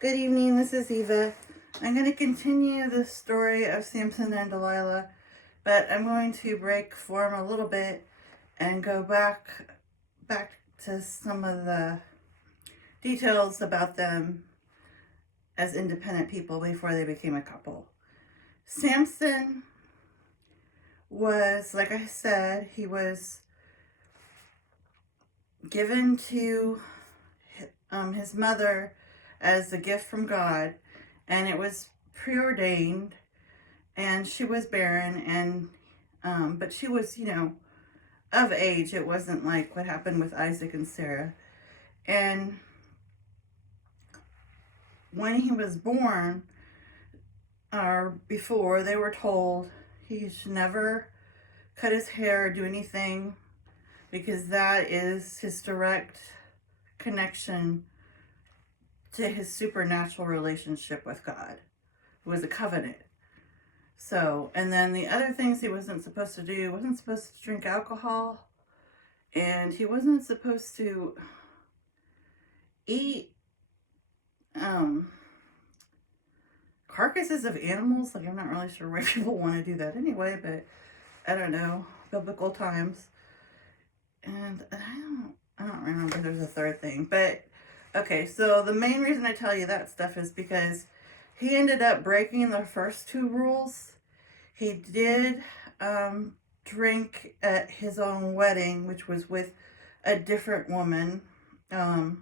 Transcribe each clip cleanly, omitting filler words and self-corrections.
Good evening, this is Eva. I'm going to continue the story of Sampson and Delilah, but I'm going to break form a little bit and go back to some of the details about them as independent people before they became a couple. Sampson was, like I said, he was given to his mother as a gift from God, and it was preordained, and she was barren, and but she was, of age. It wasn't like what happened with Isaac and Sarah. And when he was born, or before, they were told he should never cut his hair or do anything because that is his direct connection to his supernatural relationship with God. It was a covenant. So, and then the other things he wasn't supposed to do, wasn't supposed to drink alcohol, and he wasn't supposed to eat carcasses of animals. Like, I'm not really sure why people want to do that anyway, but I don't know, biblical times. And I don't remember there's a third thing, but okay, so the main reason I tell you that stuff is because he ended up breaking the first two rules. He did drink at his own wedding, which was with a different woman. That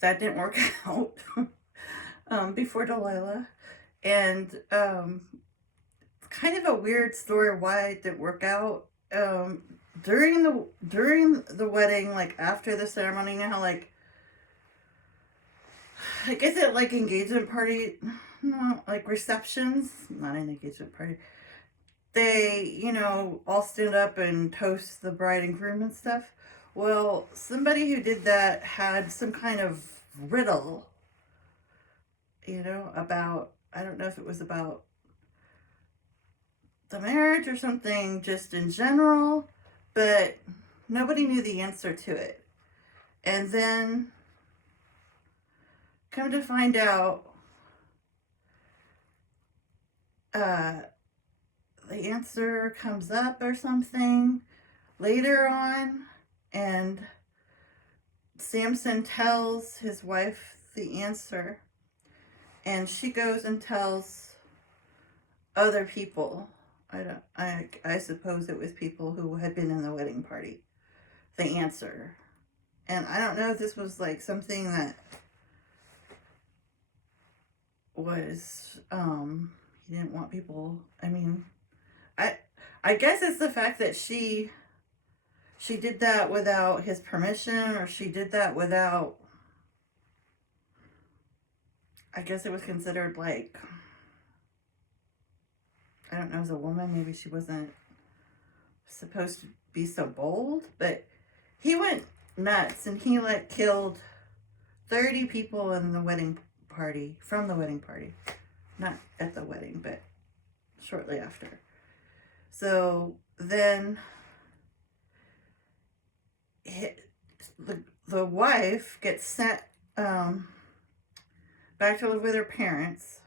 didn't work out before Delilah. And kind of a weird story why it didn't work out. During the wedding, like after the ceremony, you know how like I guess it like engagement party, no, like receptions, not an engagement party. They, all stood up and toast the bride and groom and stuff. Well, somebody who did that had some kind of riddle, about, I don't know if it was about the marriage or something just in general, but nobody knew the answer to it. And then, come to find out, the answer comes up or something later on, and Sampson tells his wife the answer, and she goes and tells other people. I suppose it was people who had been in the wedding party, the answer. And I don't know if this was like something that was he didn't want people. I mean, I guess it's the fact that she did that without his permission, or she did that without, I guess it was considered like, I don't know, as a woman, maybe she wasn't supposed to be so bold, but he went nuts and he killed 30 people in the wedding party, from the wedding party. Not at the wedding, but shortly after. So then the wife gets sent back to live with her parents,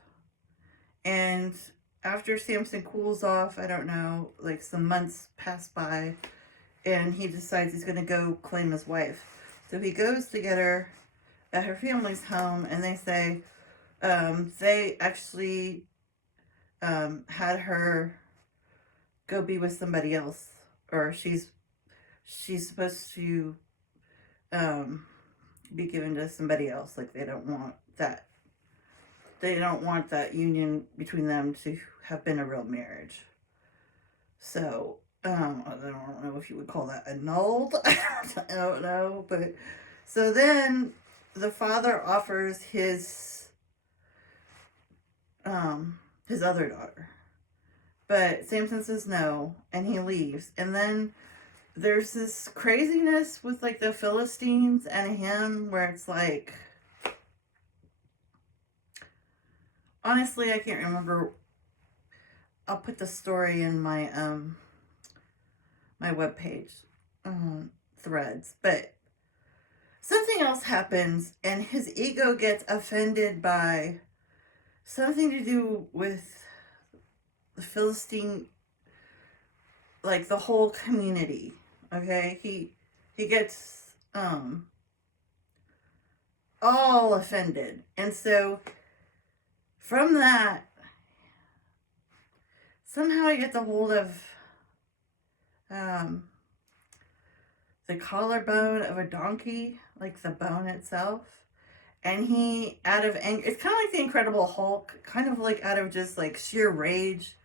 and after Sampson cools off, I don't know, like some months pass by, and he decides he's going to go claim his wife. So he goes to get her at her family's home, and they say they actually had her go be with somebody else, or she's supposed to be given to somebody else. Like they don't want that union between them to have been a real marriage. So I don't know if you would call that annulled. I don't know, but so then the father offers his other daughter, but Sampson says no, and he leaves. And then there's this craziness with like the Philistines and him, where it's like, honestly, I can't remember. I'll put the story in my my webpage threads. But something else happens, and his ego gets offended by something to do with the Philistine, like the whole community. Okay, he gets all offended, and so from that, somehow he gets a hold of um, the collarbone of a donkey, like the bone itself. And he, out of anger, it's kind of like the Incredible Hulk, kind of like out of just like sheer rage,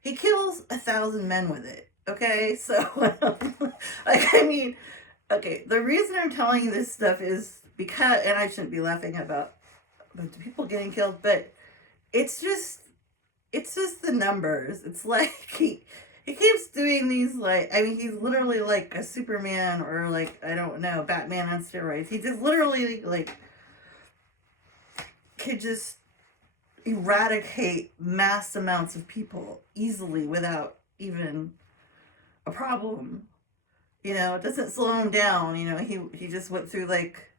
he kills 1,000 men with it. Okay, so like I mean, okay, the reason I'm telling you this stuff is because, and I shouldn't be laughing about the people getting killed, but it's just the numbers. It's like he keeps doing these, like, I mean, he's literally like a Superman, or like, I don't know, Batman on steroids. He just literally like could just eradicate mass amounts of people easily without even a problem. You know, it doesn't slow him down. You know, he just went through like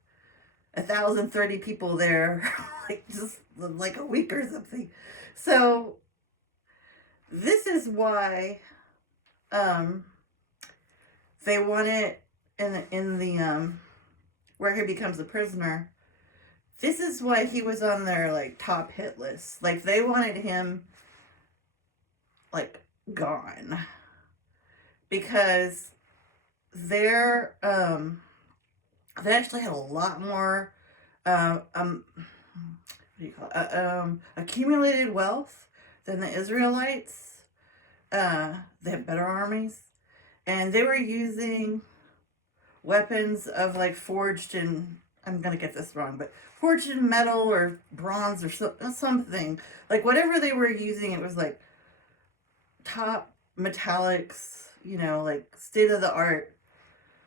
1,030 people there, like just like a week or something. So this is why they want it in the where he becomes a prisoner. This is why he was on their like top hit list. Like they wanted him like gone because they're they actually had a lot more what do you call it? Accumulated wealth than the Israelites. They have better armies, and they were using weapons of like forged in, I'm gonna get this wrong, but forged in metal or bronze or something. Like whatever they were using, it was like top metallics, you know, like state of the art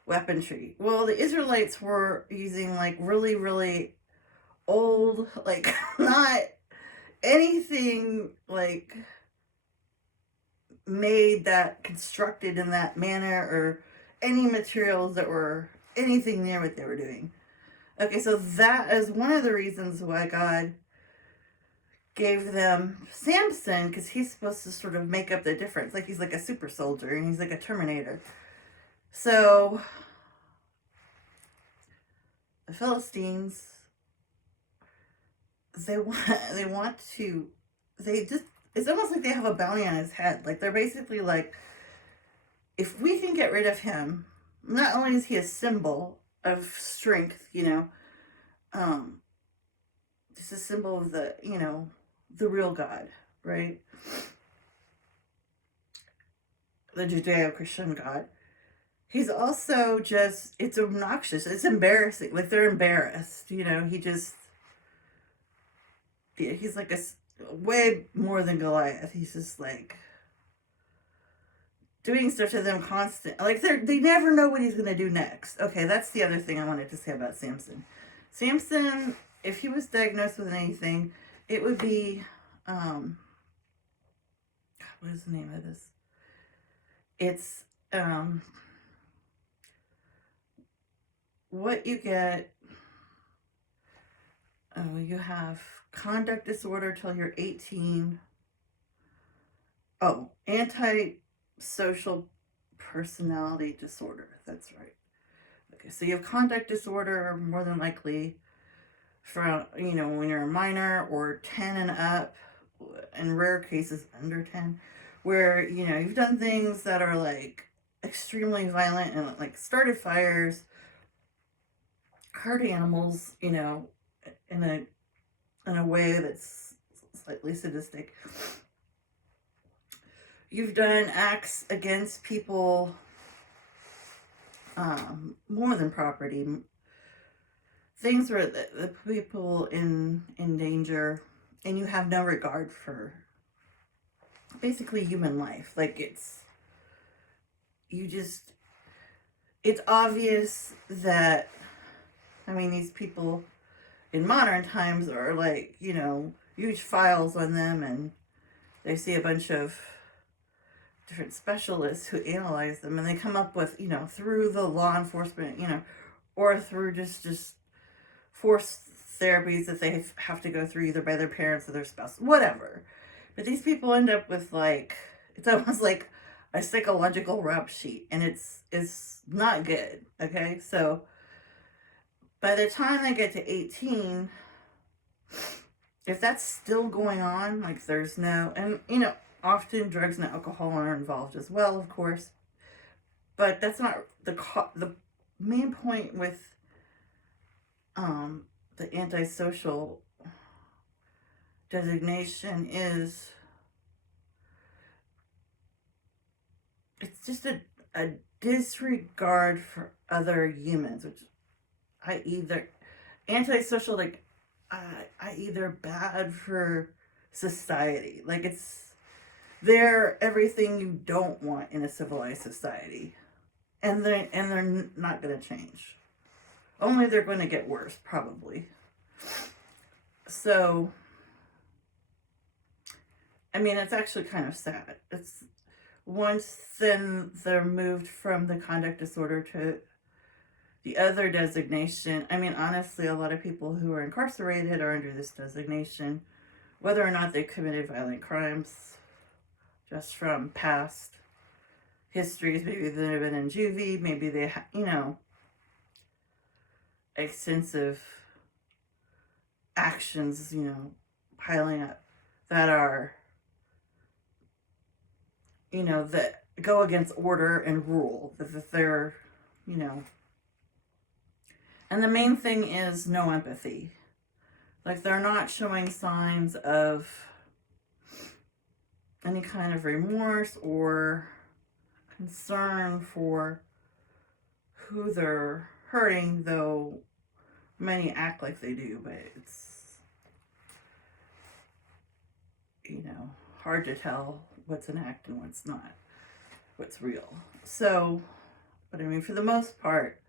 weaponry. Well, the Israelites were using like really, really old, like not anything like made that constructed in that manner, or any materials that were anything near what they were doing. Okay, so that is one of the reasons why God gave them Samson, because he's supposed to sort of make up the difference. Like he's like a super soldier and he's like a Terminator. So the Philistines, they want to, they just, it's almost like they have a bounty on his head. Like they're basically like, if we can get rid of him, not only is he a symbol of strength, you know, it's a symbol of the, you know, the real God, right? The Judeo-Christian God. He's also just, it's obnoxious. It's embarrassing. Like they're embarrassed, you know, he's like a way more than Goliath. He's just like doing stuff to them constant. Like they never know what he's going to do next. Okay, that's the other thing I wanted to say about Samson. Samson, if he was diagnosed with anything, it would be, God, what is the name of this? It's, what you get, you have conduct disorder till you're 18. Oh, antisocial personality disorder. That's right. Okay, so you have conduct disorder, more than likely from, you know, when you're a minor, or 10 and up, in rare cases under 10, where, you know, you've done things that are like extremely violent and like started fires, hurt animals, you know, in a way that's slightly sadistic. You've done acts against people, more than property, things where the people in danger, and you have no regard for basically human life. Like it's obvious that, I mean, these people in modern times are like, you know, huge files on them, and they see a bunch of different specialists who analyze them, and they come up with, you know, through the law enforcement, you know, or through just forced therapies that they have to go through either by their parents or their spouse, whatever. But these people end up with like, it's almost like a psychological rap sheet, and it's not good. Okay, so by the time they get to 18, if that's still going on, like there's no, and often drugs and alcohol are involved as well, of course, but that's not the main point with the antisocial designation is it's just a disregard for other humans, which I either antisocial, like I either bad for society, like they're everything you don't want in a civilized society, and they're not going to change. Only they're going to get worse, probably. So, I mean, it's actually kind of sad. It's once then they're moved from the conduct disorder to the other designation. I mean, honestly, a lot of people who are incarcerated are under this designation, whether or not they committed violent crimes, just from past histories. Maybe they've been in juvie, maybe they, extensive actions, piling up that are, that go against order and rule, that they're, and the main thing is no empathy. Like they're not showing signs of any kind of remorse or concern for who they're hurting, though many act like they do, but it's, hard to tell what's an act and what's not, what's real. So, but I mean, for the most part,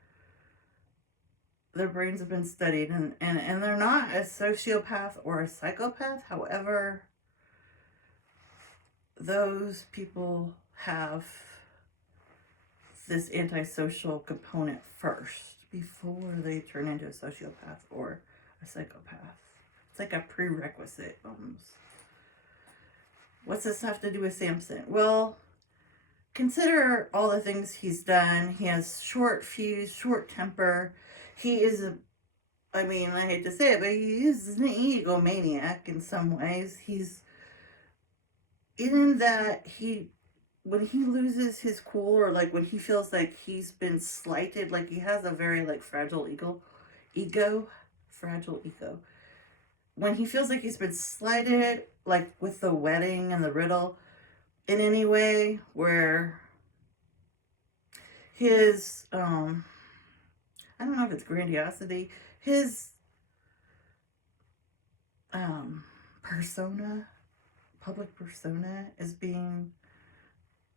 their brains have been studied, and they're not a sociopath or a psychopath. However, those people have this antisocial component first before they turn into a sociopath or a psychopath. It's like a prerequisite almost. What's this have to do with Sampson? Well, consider all the things he's done. He has short fuse, short temper. He is I hate to say it, but he is an egomaniac in some ways. He's in that when he loses his cool, or like when he feels like he's been slighted, like he has a very like fragile fragile ego. When he feels like he's been slighted, like with the wedding and the riddle, in any way where his, I don't know if it's grandiosity, his public persona is being,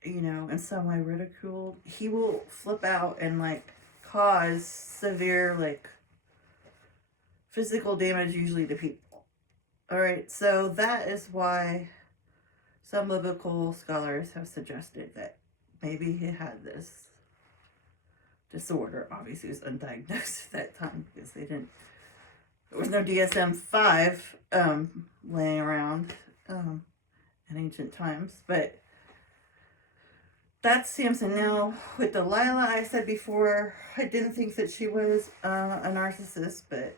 in some way ridiculed, he will flip out and like cause severe like physical damage, usually to people. All right, so that is why some biblical scholars have suggested that maybe he had this disorder. Obviously, it was undiagnosed at that time because there was no DSM-5 laying around in ancient times. But that's Sampson. Now, with Delilah, I said before, I didn't think that she was a narcissist, but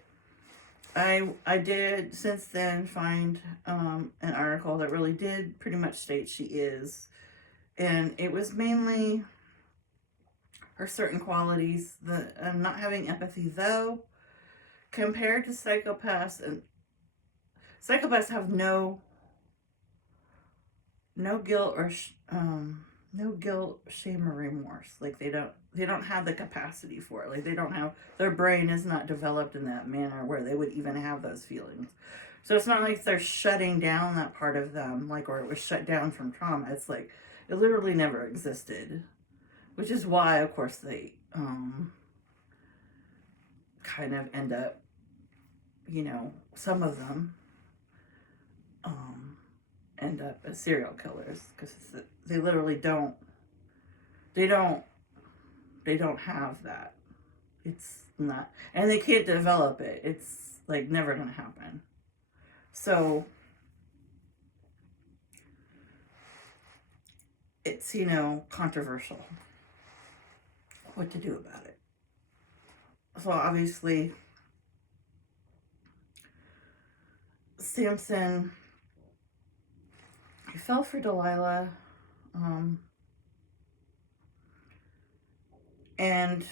I did since then find an article that really did pretty much state she is. And it was mainly her certain qualities, the not having empathy, though, compared to psychopaths. And psychopaths have no guilt or no guilt, shame, or remorse. Like they don't have the capacity for it. Like they don't have, their brain is not developed in that manner where they would even have those feelings. So it's not like they're shutting down that part of them, like, or it was shut down from trauma. It's like it literally never existed, which is why, of course, they kind of end up, some of them end up as serial killers because they literally don't have that It's not, and they can't develop it. It's like never gonna happen. So it's, controversial what to do about it. So obviously, Samson, he fell for Delilah, and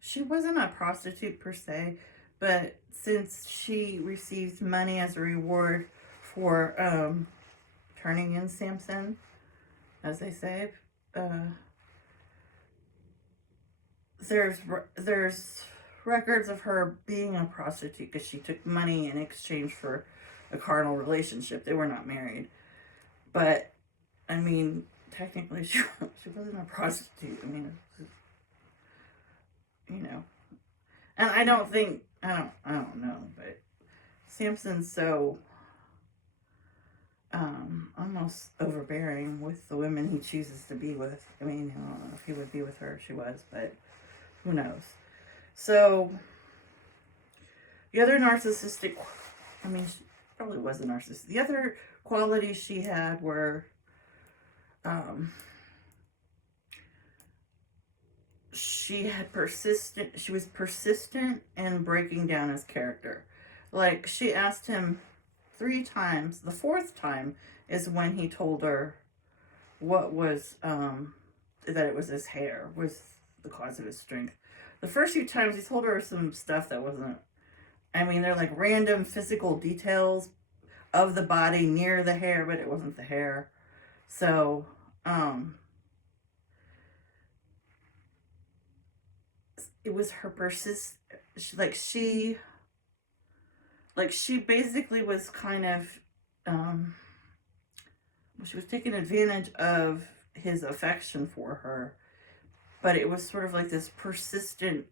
she wasn't a prostitute per se, but since she received money as a reward for turning in Samson, as they say, there's records of her being a prostitute because she took money in exchange for a carnal relationship. They were not married, but I mean, technically, she wasn't a prostitute. I mean, and I don't know, but Samson's so almost overbearing with the women he chooses to be with. I mean, I don't know if he would be with her if she was, but who knows. So the other narcissistic, I mean, she probably was a narcissist. The other qualities she had were she was persistent in breaking down his character. Like, she asked him 3 times. The 4th time is when he told her what was that it was his hair was the cause of his strength. The first few times he told her some stuff that wasn't, I mean, they're like random physical details of the body near the hair, but it wasn't the hair. So it was her she basically was kind of she was taking advantage of his affection for her, but it was sort of like this persistent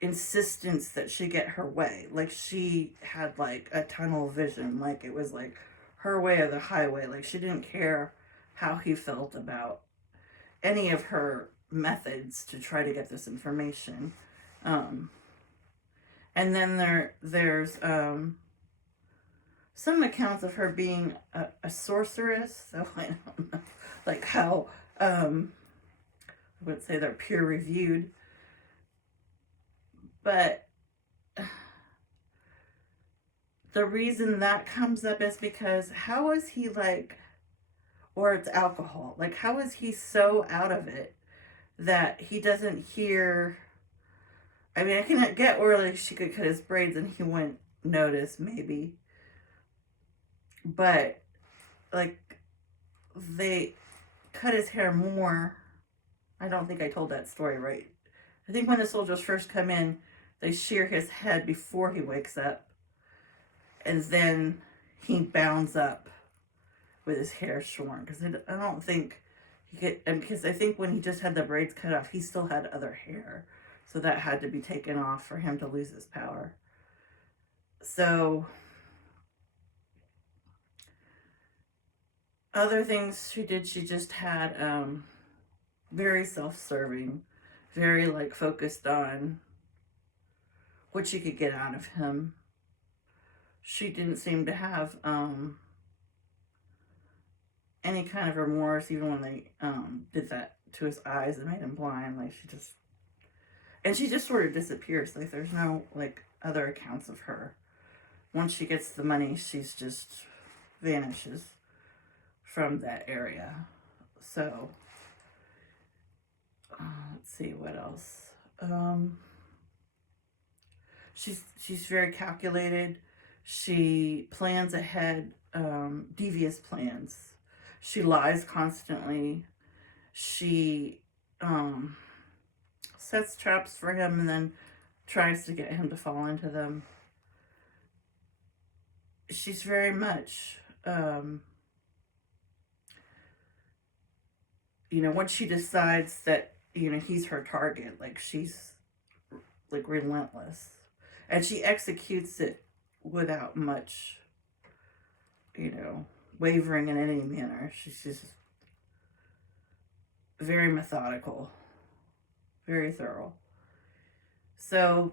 insistence that she get her way. Like, she had like a tunnel vision, like it was like her way or the highway. Like, she didn't care how he felt about any of her methods to try to get this information. And then there's some accounts of her being a sorceress. So I don't know, like how I wouldn't say they're peer reviewed, but the reason that comes up is because how is he like, or it's alcohol. Like, how is he so out of it that he doesn't hear? I mean, I can get where like she could cut his braids and he wouldn't notice, maybe. But like, they cut his hair more. I don't think I told that story right. I think when the soldiers first come in, they shear his head before he wakes up, and then he bounds up with his hair shorn. Because I don't think he could, and because I think when he just had the braids cut off, he still had other hair, so that had to be taken off for him to lose his power. So other things she did, she just had very self-serving, very like focused on what she could get out of him. She didn't seem to have any kind of remorse, even when they did that to his eyes and made him blind. Like, she just sort of disappears. Like, there's no like other accounts of her. Once she gets the money, she's just vanishes from that area. So let's see what else. She's very calculated. She plans ahead, devious plans. She lies constantly. She sets traps for him and then tries to get him to fall into them. She's very much, once she decides that, he's her target, like, she's like relentless. And she executes it without much, wavering in any manner. She's just very methodical, very thorough. So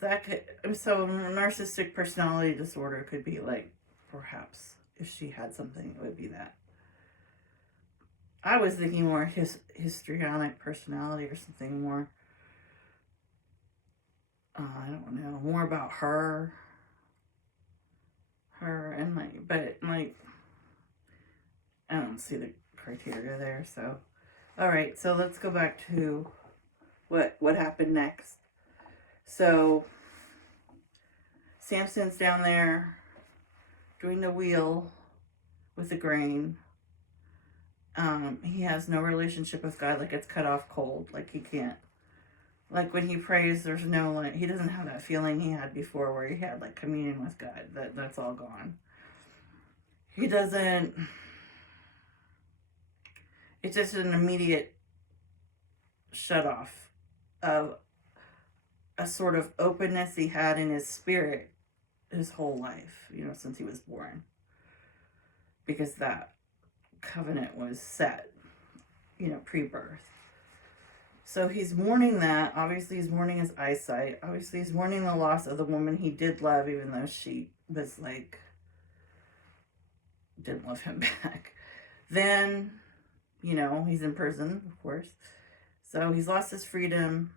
that could, so narcissistic personality disorder could be like, perhaps if she had something, it would be that. I was thinking more histrionic personality or something more. I don't know, more about her, and like, but like, I don't see the criteria there. So, all right, so let's go back to what happened next. So Samson's down there doing the wheel with the grain. He has no relationship with God, like it's cut off cold, like he can't. Like when he prays, there's no like he doesn't have that feeling he had before where he had like communion with God. That's all gone. He doesn't. It's just an immediate shut off of a sort of openness he had in his spirit his whole life, since he was born. Because that covenant was set, pre-birth. So he's mourning that. Obviously, he's mourning his eyesight. Obviously, he's mourning the loss of the woman he did love, even though she was like, didn't love him back. Then, he's in prison, of course. So he's lost his freedom.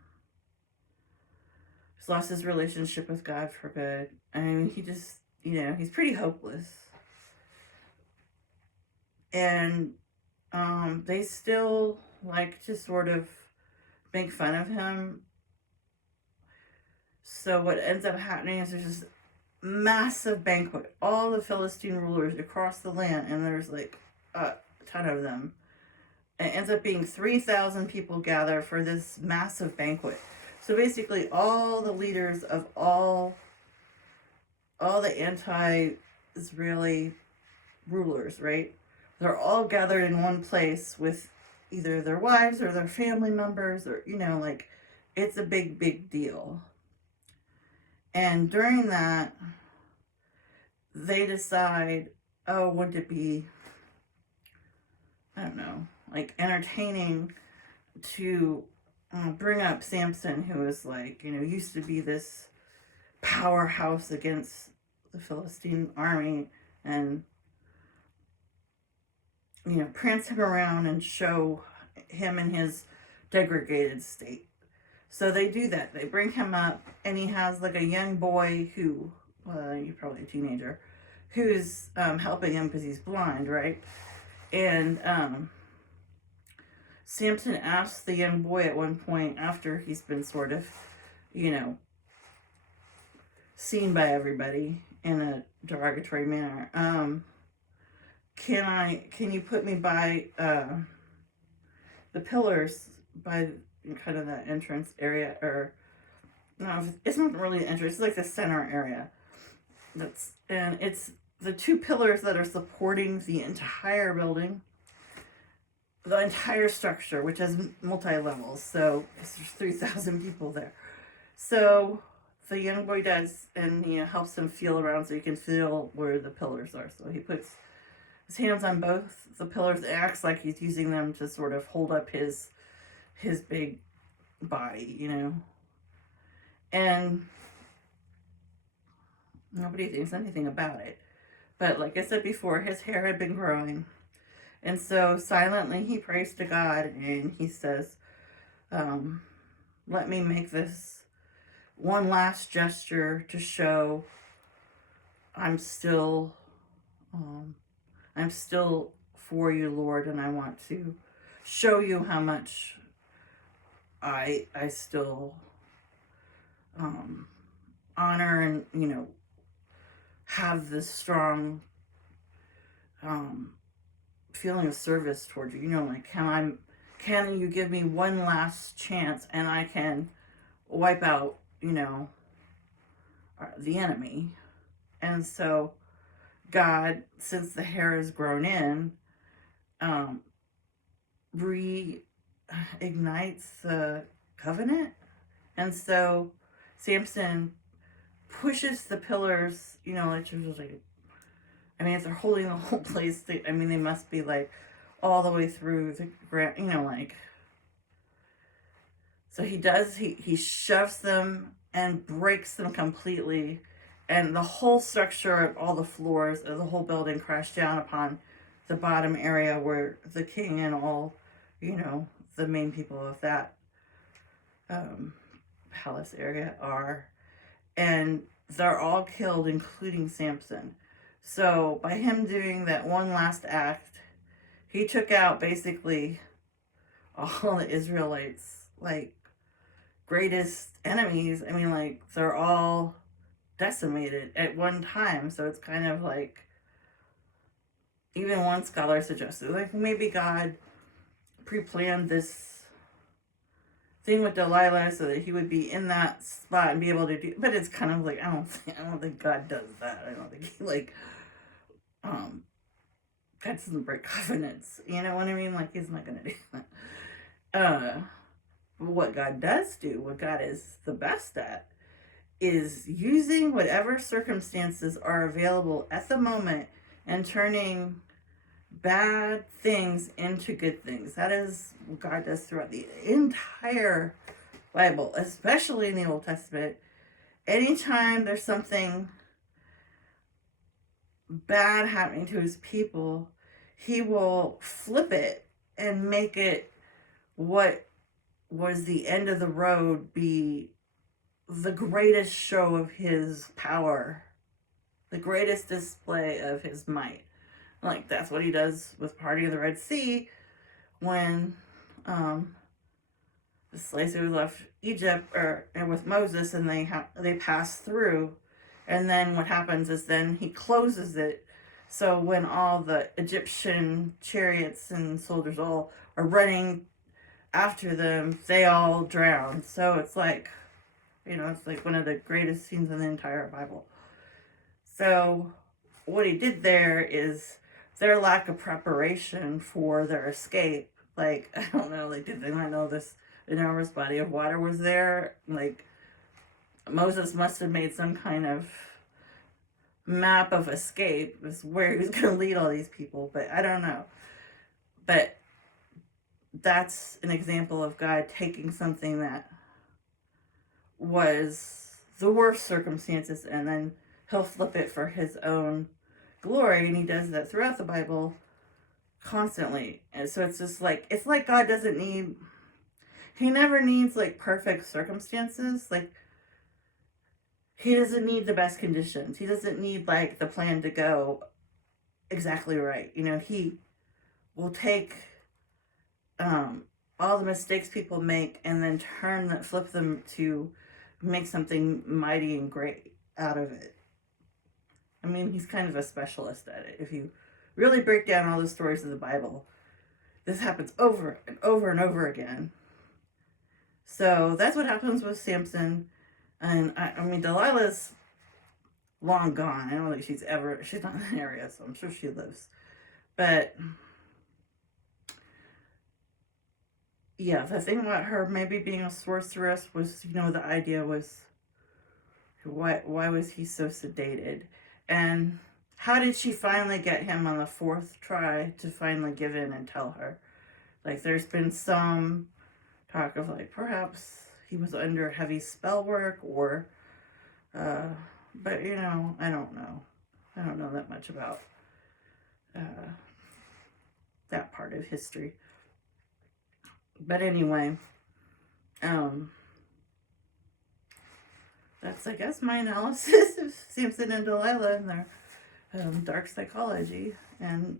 He's lost his relationship with God for good. I mean, he just, he's pretty hopeless. And they still like to sort of make fun of him. So what ends up happening is there's this massive banquet. All the Philistine rulers across the land, and there's like a ton of them. It ends up being 3,000 people gather for this massive banquet. So basically all the leaders of all the anti-Israeli rulers, right? They're all gathered in one place with either their wives or their family members, or, like, it's a big, big deal. And during that, they decide, oh, wouldn't it be, I don't know, like entertaining to bring up Samson, who was like, used to be this powerhouse against the Philistine army, and prance him around and show him in his degraded state. So they do that. They bring him up, and he has like a young boy who, you're probably a teenager, who's helping him because he's blind, right? And Samson asks the young boy at one point, after he's been sort of, seen by everybody in a derogatory manner, can you put me by the pillars by kind of that entrance area, or no, it's not really the entrance, it's like the center area. It's the two pillars that are supporting the entire building, the entire structure, which has multi-levels, so there's 3,000 people there. So the young boy does, and helps him feel around so he can feel where the pillars are. So he puts his hands on both the pillars, acts like he's using them to sort of hold up his big body, and nobody thinks anything about it. But like I said before, his hair had been growing. And so silently he prays to God, and he says, let me make this one last gesture to show I'm still for you, Lord, and I want to show you how much I still honor and have this strong feeling of service towards you. Like, can you give me one last chance, and I can wipe out the enemy. And so God, since the hair has grown in, reignites the covenant. And so Samson pushes the pillars, like, if they're holding the whole place, they must be like all the way through the ground, So he shoves them and breaks them completely, and the whole structure of all the floors of the whole building crashed down upon the bottom area where the king and all, the main people of that um, palace area are. And they're all killed, including Samson. So by him doing that one last act, he took out basically all the Israelites, like, greatest enemies. I mean, like, they're all decimated at one time. So it's kind of like, even one scholar suggested, like, maybe God pre-planned this thing with Delilah so that he would be in that spot and be able to do. But it's kind of like, I don't think God does that. I don't think he, like, God doesn't break covenants. You know what I mean? Like, he's not gonna do that. What God does do, what God is the best at, is using whatever circumstances are available at the moment and turning bad things into good things. That is what God does throughout the entire Bible, especially in the Old Testament. Anytime there's something bad happening to his people, he will flip it and make it what was the end of the road be the greatest show of his power, the greatest display of his might. Like, that's what he does with parting of the Red Sea when the slaves who left Egypt and with Moses, and they pass through, and then what happens is then he closes it. So when all the Egyptian chariots and soldiers all are running after them, they all drown. So it's like, it's like one of the greatest scenes in the entire Bible. So what he did there is their lack of preparation for their escape. Like, I don't know, like, did they not know this enormous body of water was there? Like, Moses must have made some kind of map of escape, is where he was going to lead all these people, but I don't know. But that's an example of God taking something that was the worst circumstances, and then he'll flip it for his own glory, and he does that throughout the Bible constantly. And so it's just like, it's like God doesn't need, he never needs, like, perfect circumstances. Like, he doesn't need the best conditions. He doesn't need, like, the plan to go exactly right. He will take all the mistakes people make and then flip them to make something mighty and great out of it. I mean, he's kind of a specialist at it. If you really break down all the stories of the Bible, this happens over and over and over again. So that's what happens with Samson. And I mean, Delilah's long gone. I don't think she's not in the area, so I'm sure she lives. But yeah, the thing about her maybe being a sorceress was, the idea was, why was he so sedated? And how did she finally get him on the fourth try to finally give in and tell her? Like, there's been some talk of, like, perhaps he was under heavy spell work, or, but, I don't know. I don't know that much about that part of history. But anyway, that's, I guess, my analysis of Sampson and Delilah and their dark psychology. And,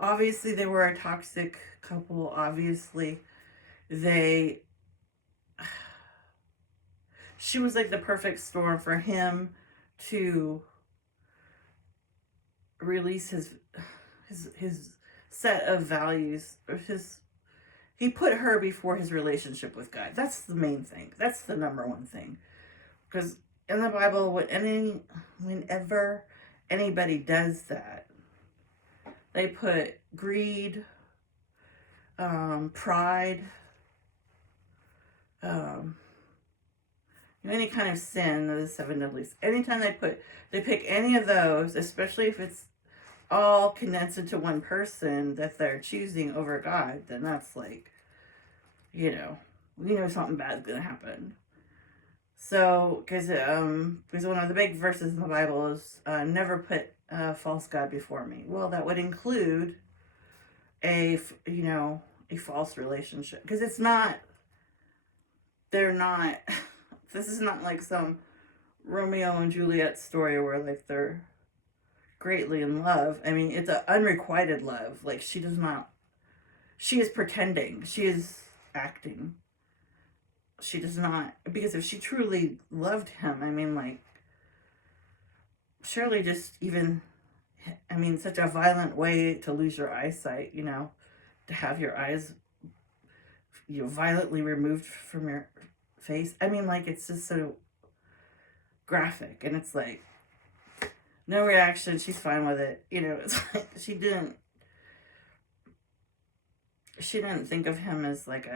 obviously they were a toxic couple. Obviously she was like the perfect storm for him to release his set of values, or he put her before his relationship with God. That's the main thing. That's the number one thing. Because in the Bible, whenever anybody does that, they put greed, pride, any kind of sin, the seven deadlies. Anytime they pick any of those, especially if it's all condensed into one person that they're choosing over God, then that's like, we know something bad's gonna happen. So, because one of the big verses in the Bible is never put a false god before me. Well, that would include a false relationship, because they're not. This is not like some Romeo and Juliet story where like they're greatly in love. I mean, it's an unrequited love. Like she is pretending. She is acting. She does not, because if she truly loved him, I mean, like, surely just even, I mean, such a violent way to lose your eyesight, to have your eyes, violently removed from your face. I mean, like, it's just so graphic, and it's like, no reaction, she's fine with it. It's like she didn't think of him as like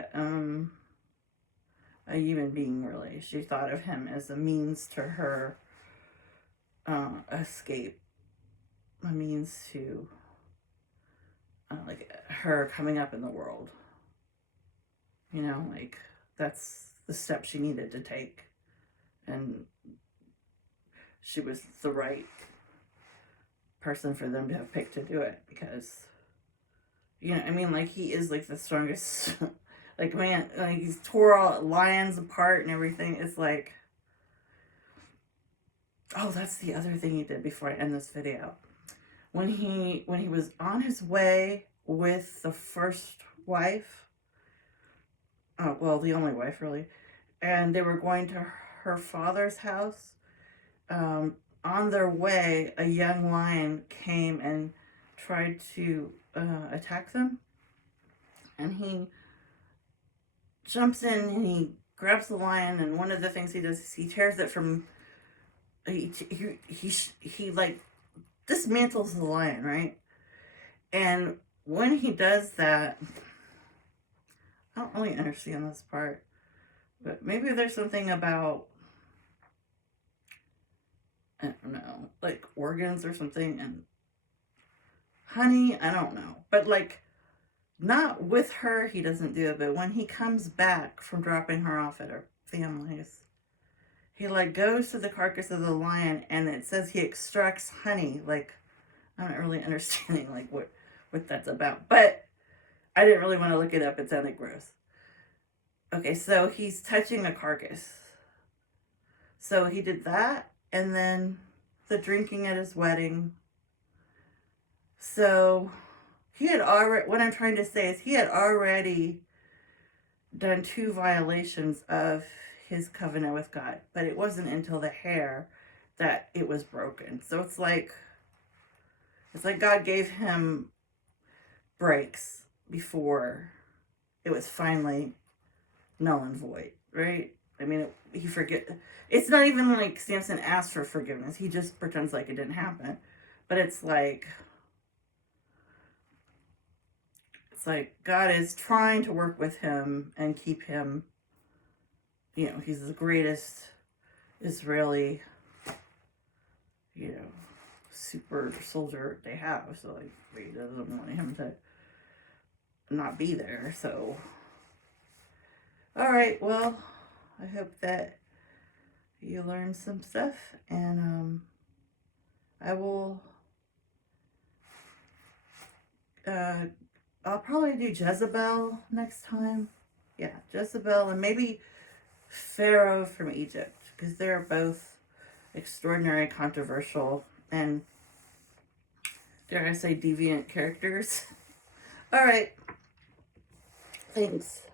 a human being, really. She thought of him as a means to her escape, a means to like her coming up in the world. Like that's the step she needed to take, and she was the right person for them to have picked to do it, because I mean, like, he is like the strongest like, man, like he's tore all lions apart and everything. It's like, oh, that's the other thing he did before I end this video. When he was on his way with the first wife, oh, well, the only wife, really, and they were going to her father's house, on their way, a young lion came and tried to attack them, and he jumps in and he grabs the lion, and one of the things he does is he tears it from, he like dismantles the lion, right? And when he does that, I don't really understand this part, but maybe there's something about, I don't know, like organs or something, and honey, I don't know. But like, not with her, he doesn't do it, but when he comes back from dropping her off at her family's, he like goes to the carcass of the lion, and it says he extracts honey. Like, I'm not really understanding like what that's about, but I didn't really want to look it up. It sounded gross. Okay, so he's touching a carcass. So he did that, and then the drinking at his wedding. So he had already, what I'm trying to say is he had already done 2 violations of his covenant with God, but it wasn't until the hair that it was broken. So it's like God gave him breaks before it was finally null and void, right? I mean, it's not even like Samson asked for forgiveness. He just pretends like it didn't happen. But it's like God is trying to work with him and keep him, he's the greatest Israeli, super soldier they have. So like, he doesn't want him to not be there. So, all right, well, I hope that you learned some stuff, and I will I'll probably do Jezebel next time. Yeah, Jezebel, and maybe Pharaoh from Egypt, because they're both extraordinary, controversial, and, dare I say, deviant characters. All right. Thanks.